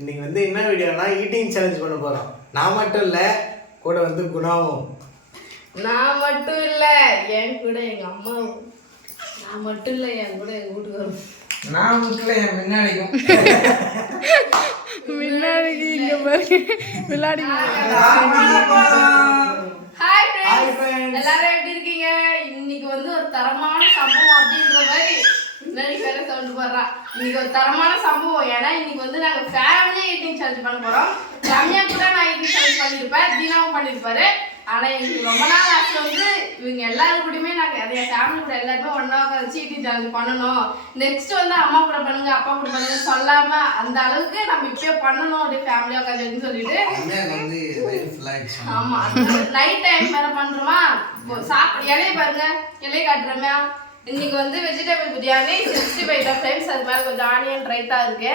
இன்னைக்கு வந்து என்ன வீடியோனா ஈட்டிங் சேலஞ்ச் பண்ண போறோம். நான் மட்டும் இல்ல, கூட வந்து குணாவும். நான் மட்டும் இல்ல, என் கூட எங்க அம்மாவும். நான் மட்டும் இல்ல, என் கூட எங்க வீட்டுக்காரும். நான் மட்டும் இல்ல, என் முன்னாடிக்கும் முன்னாடி இங்க பாருங்க விளையாடி. ஹாய் फ्रेंड्स, எல்லாரும் எப்படி இருக்கீங்க? இன்னைக்கு வந்து ஒரு தரமான சம்பவம் அப்படின்ற மாதிரி முன்னாடி பேர சவுண்ட் போடுறா. இன்னைக்கு ஒரு தரமான சம்பவம். ஏன்னா இன்னைக்கு வந்து நாங்க ஃபேமிலி ஈட்டிங் சேலஞ்ச் பண்ண போறோம். ரம்யா கூட நான் ஈட்டிங் சேலஞ்ச் பண்ணிருப்பேன், தீனாவும் பண்ணிருப்பாரு. ஆனா எனக்கு ரொம்ப நாள் ஆசை வந்து இவங்க எல்லாரும் கூடயுமே நாங்க என் ஃபேமிலி கூட எல்லாருமே ஒன்னா உட்காந்து ஈட்டிங் சேலஞ்ச் பண்ணணும். நெக்ஸ்ட் வந்து அம்மா கூட பண்ணுங்க, அப்பா கூட பண்ணுங்க சொல்லாம அந்த அளவுக்கு நம்ம இப்பயே பண்ணணும் அப்படியே ஃபேமிலியா உட்காந்து சொல்லிட்டு. ஆமா, நைட் டைம் வேற பண்றோமா, இலையை பாருங்க, இலையை காட்டுறோமே. இன்னைக்கு வந்து வெஜிடபிள் பிரியாணி 65 ஃப்ரெண்ட்ஸ், அது மேலே கொஞ்சம் ஆனியன் ரைத்தா இருக்கு.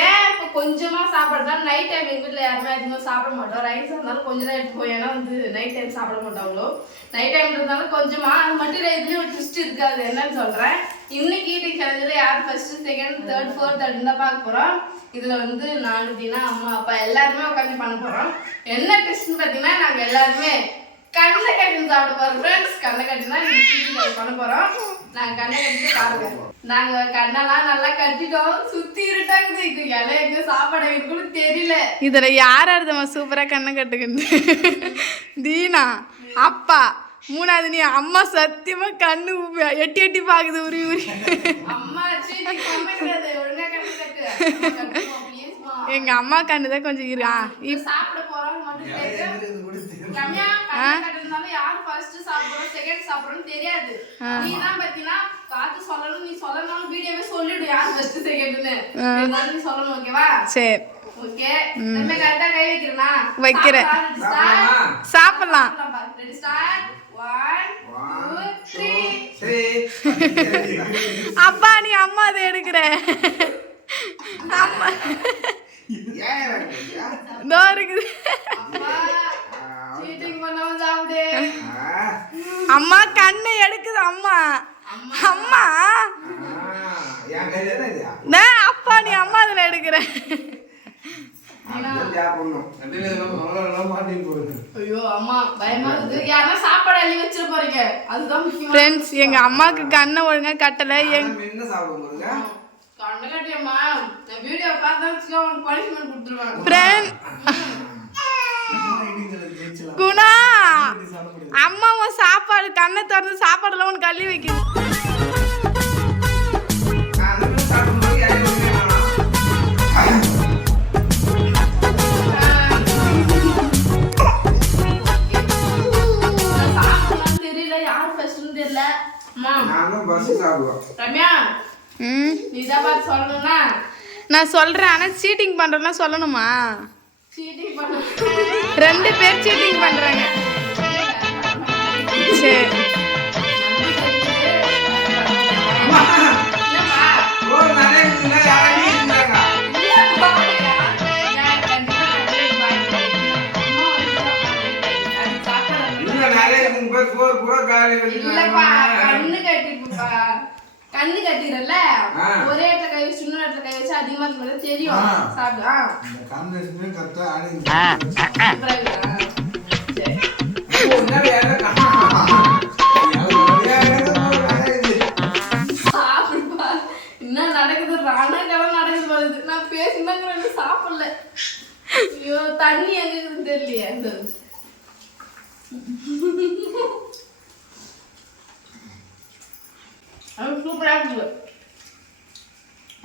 ஏன் இப்போ கொஞ்சமாக சாப்பிட்றதுனால நைட் டைம் எங்கள் வீட்டில் யாருமே அதிகமாக சாப்பிட மாட்டோம். ரைஸ் இருந்தாலும் கொஞ்சம் தான் எடுத்துப்போம், ஏன்னா வந்து நைட் டைம் சாப்பிட மாட்டாங்களோ. நைட் டைம்ன்றதுனால கொஞ்சமாக, அது மட்டும் இல்லை, இதுலேயும் ஒரு ட்விஸ்ட் இருக்காது. என்னன்னு சொல்கிறேன், இன்னைக்கு ஈட்டிங் சேலஞ்சில் யார் ஃபர்ஸ்ட், செகண்ட், தேர்ட், ஃபோர்த் அப்படின்னு தான் பார்க்க போகிறோம். இதில் வந்து நான், தீனா, அம்மா, அப்பா எல்லாருமே உட்காந்து பண்ண போகிறோம். என்ன ட்விஸ்ட்னு பார்த்தீங்கன்னா, நாங்கள் எல்லாருமே கண்ணை கட்டின்னு சாப்பிட போறோம் ஃப்ரெண்ட்ஸ். கண்ணை கட்டினா நீங்க பண்ண போறோம். நாங்க கண்ணை கட்டிட்டு பாருங்க. நாங்க கண்ணெல்லாம் நல்லா கட்டிட்டோம், சுத்தி இருட்டாக்குது. இலை எங்க சாப்பாடு இருக்குன்னு தெரியல. இதுல யார் அர்த்தமா சூப்பரா கண்ணை கட்டுக்குது? தீனா, அப்பா, மூணாவது நீ. அம்மா சத்தியமா கண்ணு எட்டி எட்டி பாக்குது, உரி உரி. அம்மா சீட்டி சமைக்கிறது ஒழுங்கா கண்ணை கட்டு. எங்க அம்மா கண்ணு தான் கொஞ்சம் இரு. சாப்பிட போறோம் மட்டும் ரம்யா, கண்ணை கட்டுறதுனால யார் ஃபர்ஸ்ட் சாப்பிடுறோம், செகண்ட் சாப்பிடுறோம் தெரியாது. நீ தான் பாத்தீங்கன்னா காத்து சொல்லணும், நீ சொல்லணும், வீடியோவே சொல்லிடு யார் ஃபர்ஸ்ட் செகண்ட்னு. நீ சொல்லணும், ஓகேவா? சரி, ஓகே. நம்ம கரெக்ட்டா கை வைக்கிறேனா? வைக்கிறேன். சாப்பிடலாம். Ready start. 1 2 3. அப்பா நீ அம்மா அதை எடுக்கிற. அம்மா இதோ இருக்குது. அம்மா கண்ணை எடுக்குது. அம்மா அம்மா அப்பா நீ அம்மா அதுல எடுக்கிற. ஐயோ அம்மா பயமா இருக்கு. யாரா சாப்பாடு அள்ளி வச்சிர போறீங்க, அதுதான் முக்கியம். ஃப்ரெண்ட்ஸ், எங்க அம்மாக்கு கண்ணை ஒழுங்கா கட்டல. என்ன சாப்பிடுங்க கண்ணை கட்டியம்மா, நான் வீடியோ பார்த்தா உனக்கு பனிஷ்மென்ட் கொடுத்துருவேன். ஃப்ரெண்ட் குணா, அம்மாவை சாப்பாடு கண்ணை திறந்து சாப்பாடுலாம் உனக்கு அள்ளி வைக்குது. தெரியல யார் ஃபர்ஸ்ட்னு தெரியல. ரம்யா, நீதான் பார்த்து சொல்லணும்னா நான் சொல்றேன். ஆனா சீட்டிங் பண்றேன்னா சொல்லணுமா? சீட்டிங் பண்ண 2 பேர் சீட்டிங் பண்றாங்க. சரி, கண்ணு கட்டிடல, ஒரே இடத்துல கை வச்சு இன்னொரு இடத்துல கை வச்சு அதிகமா தெரியும். சாப்பிடு. என்ன நடக்குது? ரணக்கெல்லாம் நடக்குது போகுது. நான் பேசினாங்க சாப்பிடல. ஐயோ தண்ணி எங்க இருக்குன்னு தெரியலையே. சூப்பரா இருக்கு.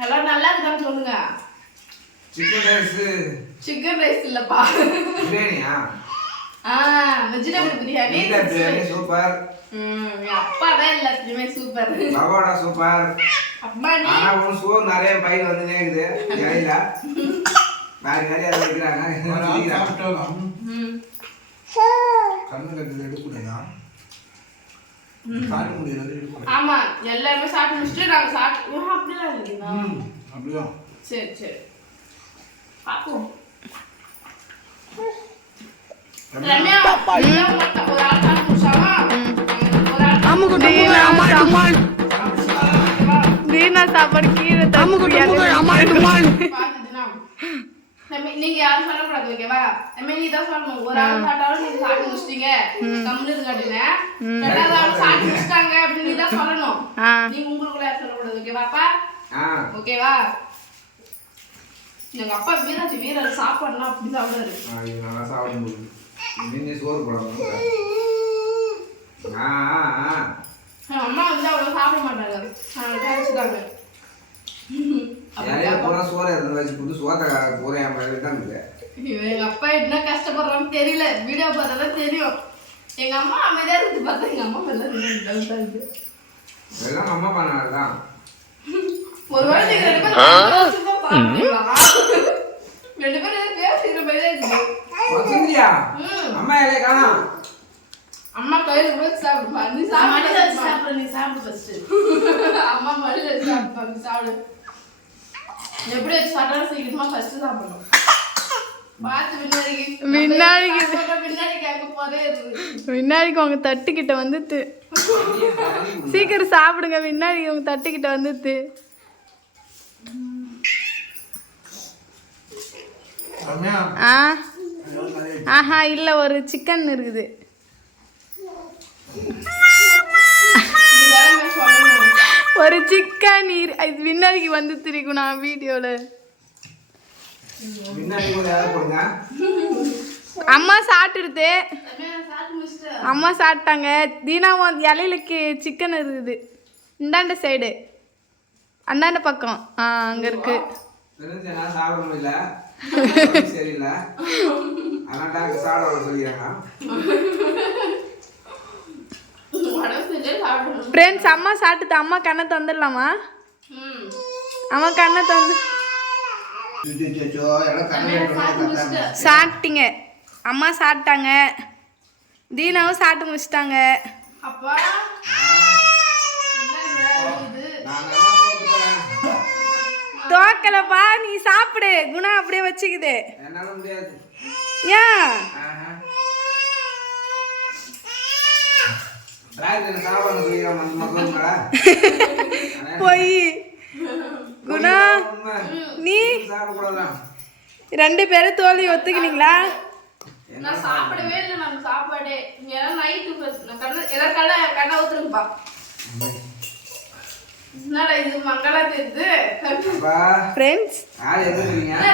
எல்லாம் நல்லா இருக்கான்னு சொல்லுங்க. சிக்கன் ரைஸ் இல்லப்பா, வெஜிடபிள் பிரியாணி. சூப்பர். அப்பா தான் எல்லாத்துலயுமே சூப்பர். சூப்பர். அப்பா நீ ஆனா உன் சோறு நிறைய பையில வந்து நேக்குது. இலையில நிறைய அதை வைக்கிறாங்க. கண்ணு கட்டுறது எடுக்கூடாதா? ஆமா, எல்லாருமே சாப்பிட்டு முடிச்சுட்டு நாங்க சாப்பிட்டு அப்படிலாம் இல்லைங்களா? அப்படிதான். சரி சரி பாப்போம். ரம்யா, ஒரு ஆள் சாப்பிட்டு முடிச்சாவா? தீனா சாப்பாடு கீழே தண்ணி. பாத்துட்டுனா நீங்க யாரும் சொல்லக்கூடாது ஓகேவா? நீ தான் சொல்லணும். ஒரு ஆள் சாப்பிட்டாலும் நீங்க சாப்பிட்டு முடிச்சிட்டீங்க கம்முன்னு இருக்காட்டினே, ரெண்டாவது ஆள் சாப்பிட்டு முடிச்சிட்டாங்க அப்படின்னு நீ தான் சொல்லணும். நீங்க உங்களுக்குள்ள யாரும் சொல்லக்கூடாது ஓகேவாப்பா? ஓகேவா? எங்க அப்பா வீரர் சாப்பாடுனா அப்படி சாப்பிடுறாரு. நல்லா சாப்பிட முடியும். நீங்க சோறு போடணும். அம்மா வந்து அவ்வளவு சாப்பிட மாட்டாங்க, வச்சுட்டாங்க. போனா சோறு எடுத்து வச்சு புது சோத்தை போற மாதிரி தான் இருக்கு. எங்க அப்பா என்ன கஷ்டப்படுறான்னு தெரியல, வீடியோ பார்த்தாதான் தெரியும். எங்க அம்மா அமைதியா இருந்து பார்த்தா எங்க அம்மா மேல டவுட்டா இருக்கு. எல்லாம் அம்மா பண்ணாதான். ஒரு வாட்டி நீங்க ரெண்டு பேரும் பேசுகிற மாதிரியே இருக்கு. அம்மா இலைய காணோம். அம்மா கையில கூட சாப்பிடுப்பா. நீ சாப்பிடு, நீ சாப்பிடு ஃபர்ஸ்ட். அம்மா மடியில சாப்பிடுப்பா, நீ சாப்பிடு. எப்படி வச்சு சாப்பிட்டாலும் சீக்கிரமா ஃபர்ஸ்ட் சாப்பிடணும். வினாடிக்கு உங்க தட்டுக்கிட்ட வந்துட்டு சீக்கிரம் சாப்பிடுங்க. வினாடி உங்க தட்டுக்கிட்ட வந்துட்டு ஆஹா இல்ல, ஒரு சிக்கன் இருக்குது. ஒரு சிக்கன் இது வினாடிக்கு வந்து திரிக்கும். நான் வீடியோல அம்மா சாப்பிட்டுடுது. அம்மா சாப்பிட்டாங்க. தீனா இலையிலுக்கு சிக்கன் இருக்குது. இந்தாண்ட சைடு அந்தாண்ட பக்கம் அங்க இருக்கு. சாப்பிட முடியல, சரியில்லை, அதான் டாக்டர் சாப்பிட சொல்லிடுறாங்க. ஃப்ரெண்ட்ஸ் அம்மா சாப்பிட்டு அம்மா கண்ணை தந்துடலாமா? அம்மா கண்ணை தந்து சாப்பிட்டீங்க. அம்மா சாப்பிட்டாங்க, தீனாவும் சாப்பிட்டு முடிச்சிட்டாங்க. தோக்கலப்பா, நீ சாப்பிடு. குணா அப்படியே வச்சுக்குது. ஏன் போய் குணா நீ ரெண்டு பேரும் தோல்வி ஒத்துக்கினீங்களா? நான் சாப்பிடவே இல்லை. நம்ம சாப்பாடே நைட்டு கண்ணை ஊத்துருங்கப்பா. என்னடா இது மங்களா தெரியுது? ஃப்ரெண்ட்ஸ்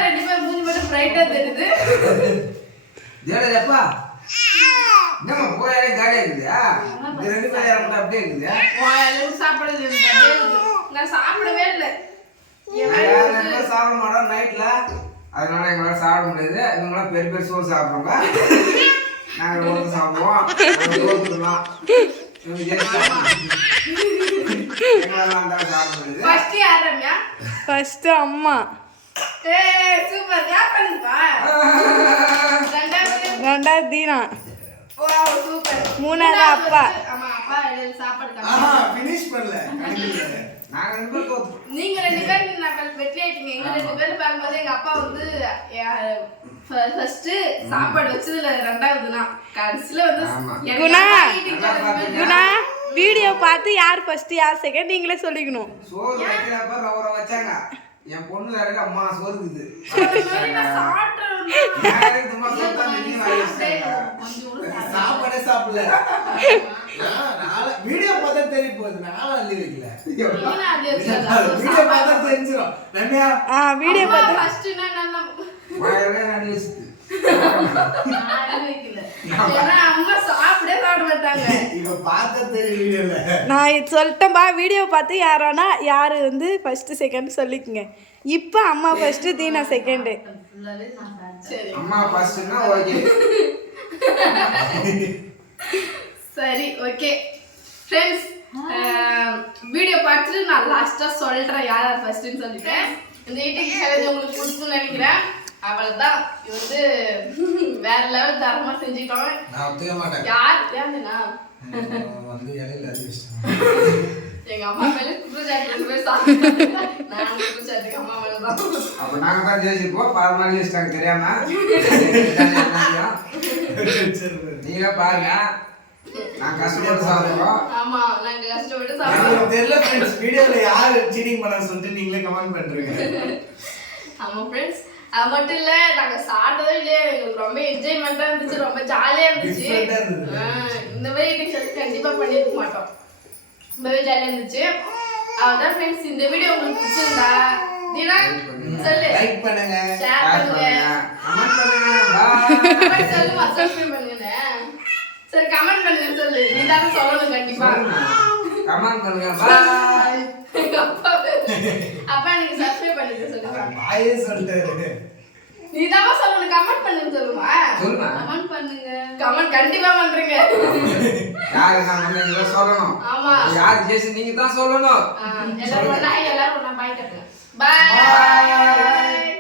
ரெண்டு பேரும் மூஞ்சி மட்டும் பிரைட்டா தெரியுது. நான் சாப்பிடவே இல்லை. சாப்பிட மாட்டோம் நைட்ல, அதனால எங்களால சாப்பிட முடியாது. இவங்களாம் பெரிய பெரிய சோறு சாப்பிடுவாங்க, நாங்கள் ஒன்று சாப்பிடுவோம். ஃபர்ஸ்ட் அம்மா, ரெண்டாவது தீனா, மூணாவது அப்பா. நீங்க ரெண்டு பேரும் வெற்றி ஆயிட்டீங்க. எங்க ரெண்டு பேரும் பார்க்கும்போது எங்க அப்பா வந்து ஃபர்ஸ்ட் சாப்பாடு வச்சதுல ரெண்டாவதுனா கடைசியில வந்து குணா வீடியோ பார்த்து யார் ஃபர்ஸ்ட் யார் செகண்ட் நீங்களே சொல்லிக்கணும். சோறு வைக்கிறப்ப ரவர வச்சாங்க. என் பொண்ணு வேற அம்மா சோறுக்குது. சாப்பாடே சாப்பிடல. வீடியோ பார்த்தா தெரிய போகுது. நானும் அள்ளி வைக்கல. வீடியோ பார்த்தா தெரிஞ்சிடும். வீடியோ பார்த்தா ஃபர்ஸ்ட் நான் சொல்லிட்டேன்பா. வீடியோ பார்த்து யாரானா யாரு வந்து ஃபர்ஸ்ட் செகண்ட் சொல்லிக்கங்க. இப்போ அம்மா ஃபர்ஸ்ட் தீனா செகண்ட். அம்மா ஃபர்ஸ்ட்னா ஓகே. சரி ஓகே ஃப்ரெண்ட்ஸ், வீடியோ பார்த்துட்டு நான் லாஸ்டா சொல்றேன் யார் ஃபர்ஸ்ட்னு சொல்லிட்டேன். இந்த ஈட்டிங் சேலஞ்ச் உங்களுக்கு பிடிக்கும்னு நினைக்கிறேன். அவ்வளவுதான். இது வந்து வேற லெவல் தரமா செஞ்சுட்டோம். நான் ஒத்துக்க மாட்டேன். யார் யாருன்னா வந்து இலையில அதிர்ஷ்டம். எங்க அம்மா மேல குற்றச்சாட்டு போய் சாப்பிட்டு நான் குற்றச்சாட்டுக்கு அம்மா மேலதான். அப்ப நாங்க தான் ஜெயிச்சிருப்போம். பாரம்பரிய லிஸ்டாங்க தெரியாம நீங்க பாருங்க. நான் கஷ்டப்பட்டு சாப்பிடுறோம். ஆமா நாங்க கஷ்டப்பட்டு சாப்பிடுறோம். தெரியல ஃப்ரெண்ட்ஸ், வீடியோல யார் சீட்டிங் பண்ண சொல்லிட்டு நீங்களே கமெண்ட் பண்றீங்க. ஆமா ஃப்ரெண்ட்ஸ், அது மட்டும் இல்ல நாங்க சாப்பிட்டதே இல்லையே எங்களுக்கு ரொம்ப என்ஜாய்மெண்டா இருந்துச்சு ரொம்ப ஜாலியா இருந்துச்சு Different ஆ இருந்தது. இந்த மாதிரி ஈட்டிங் சேலஞ்ச் கண்டிப்பா பண்ணிருக்க மாட்டோம் ரொம்பவே ஜாலியா இருந்துச்சு அதான் ஃப்ரெண்ட்ஸ் இந்த வீடியோ உங்களுக்கு பிடிச்சிருந்தா தீனா சொல்லு லைக் பண்ணுங்க ஷேர் பண்ணுங்க கமெண்ட் பண்ணுங்க பாய் கமெண்ட் சொல்லுமா சப்ஸ்கிரைப் பண்ணுங்க சரி கமெண்ட் பண்ணுங்க சொல்லு நீ தான் சொல்லணும் கண்டிப்பா கமெண்ட் பண்ணுங்க பாய் அப்பா நீங்க சப்ஸ்கிரைப் பண்ணிட்டு சொல்லுங்க பாயே சொல்லிட்டாரு. நீ தான் சொல்லணும் கமெண்ட் பண்ணுங்க சொல்லுமா சொல்லுமா. கமெண்ட் பண்ணுங்க கமெண்ட் கண்டிப்பா பண்றீங்க யாரு நான் வந்து நீங்க சொல்லணும் ஆமா யார் ஜெயிச்சு நீங்க தான் சொல்லணும் எல்லாரும் ஒண்ணா பாய் கட்டுங்க பாய்